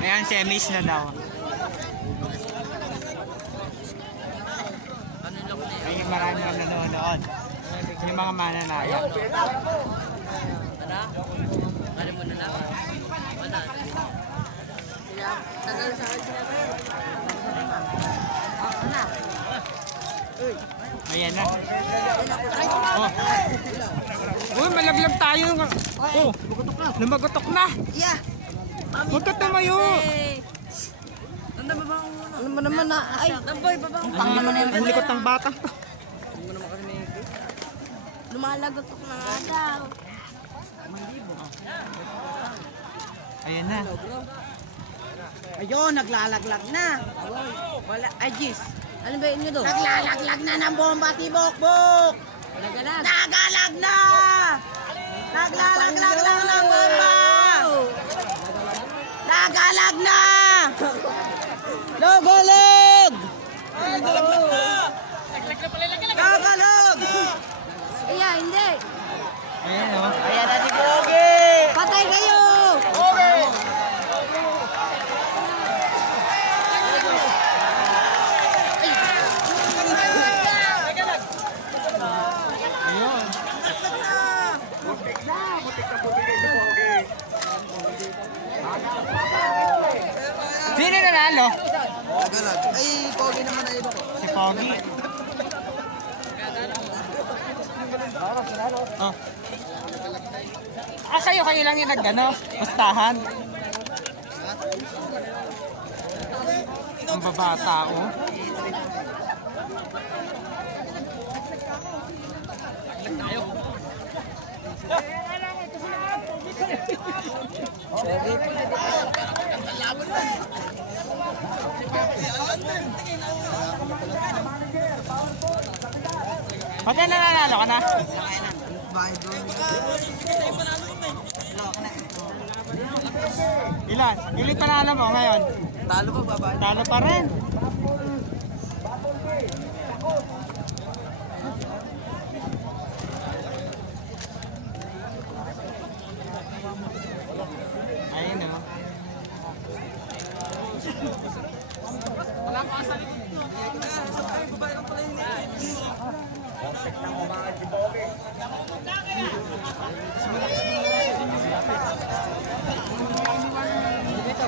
Ayan, semis na daw. Ay, marami ang nanonood. Yung mga mananaya. Ano mo na lang? Wala. Tagal sa akin sila ba? Na. Ayan na. Oh. Uy, malaglag tayo. Oh, lumagotok na. Yeah. Huwag ka tumayo. Ano mo naman na? Ay, boy, babang. Ang likot ng bata. Lumalagot ako na nga daw. Ayan na. Ayun, naglalaglag na. Wala, ay Jis. Ano ba yun doon? Naglalaglag na ng bomba, tibok-bok. Nagalag na! Naglalaglag na ng bomba! Nagalag na! Logolog! Nagalag! Iya, hindi. Ayan o. Ayan na si Gogi! Patay kayo! Gogi! Ayun. Sino nanalo? Nagalag. Ay, Pogi naman na ito ko. Si Pogi. Oh. Ah, kayo lang yung nagano, pustahan. Ang babata, oh. Pati nanalo ka na? Ilan? Ilan panalo mo ngayon? Talo pa baba. Talo pa rin. Ayun o. Wala pa sa likod nyo. Ay, babae lang pala yung perfect na kumakas si Bobby. Dito.